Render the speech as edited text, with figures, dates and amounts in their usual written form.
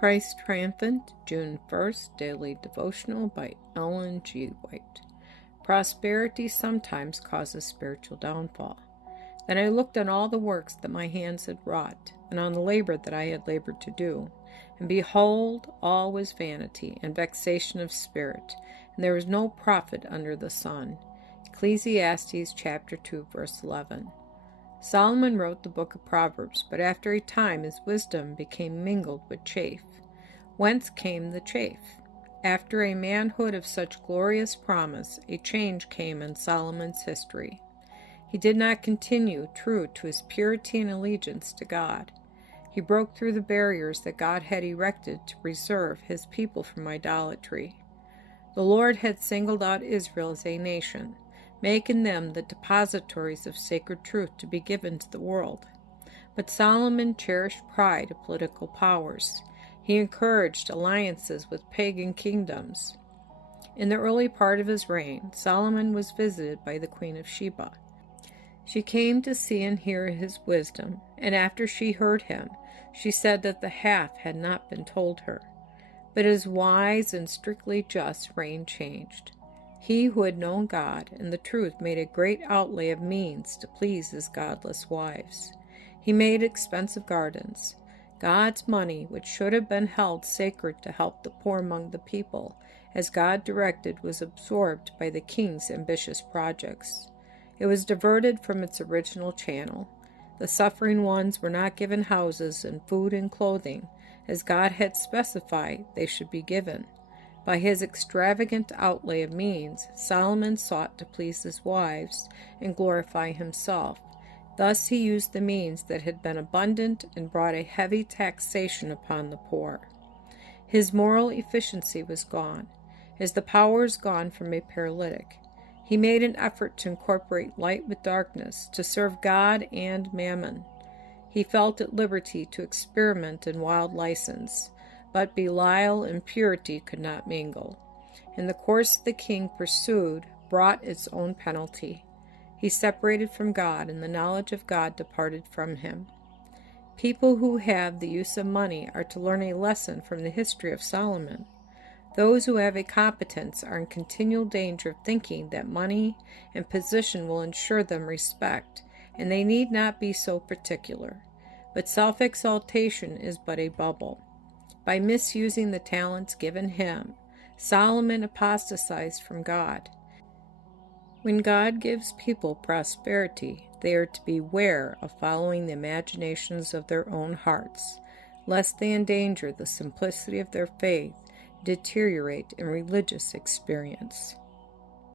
Christ Triumphant, June 1st, Daily Devotional by Ellen G. White. Prosperity sometimes causes spiritual downfall. Then I looked on all the works that my hands had wrought, and on the labor that I had labored to do. And behold, all was vanity and vexation of spirit, and there was no profit under the sun. Ecclesiastes chapter 2, verse 11. Solomon wrote the book of Proverbs, but after a time his wisdom became mingled with chaff. Whence came the chaff? After a manhood of such glorious promise, a change came in Solomon's history. He did not continue true to his purity and allegiance to God. He broke through the barriers that God had erected to preserve his people from idolatry. The Lord had singled out Israel as a nation, making them the depositories of sacred truth to be given to the world. But Solomon cherished pride of political powers. He encouraged alliances with pagan kingdoms. In the early part of his reign, Solomon was visited by the Queen of Sheba. She came to see and hear his wisdom, and after she heard him, she said that the half had not been told her. But his wise and strictly just reign changed. He who had known God and the truth made a great outlay of means to please his godless wives. He made expensive gardens. God's money, which should have been held sacred to help the poor among the people, as God directed, was absorbed by the king's ambitious projects. It was diverted from its original channel. The suffering ones were not given houses and food and clothing, as God had specified they should be given. By his extravagant outlay of means, Solomon sought to please his wives and glorify himself. Thus he used the means that had been abundant and brought a heavy taxation upon the poor. His moral efficiency was gone, as the power is gone from a paralytic. He made an effort to incorporate light with darkness, to serve God and mammon. He felt at liberty to experiment in wild license, but Belial and purity could not mingle. And the course the king pursued brought its own penalty. He separated from God, and the knowledge of God departed from him. People who have the use of money are to learn a lesson from the history of Solomon. Those who have a competence are in continual danger of thinking that money and position will ensure them respect, and they need not be so particular. But self-exaltation is but a bubble. By misusing the talents given him, Solomon apostatized from God. When God gives people prosperity, they are to beware of following the imaginations of their own hearts, lest they endanger the simplicity of their faith, deteriorate in religious experience.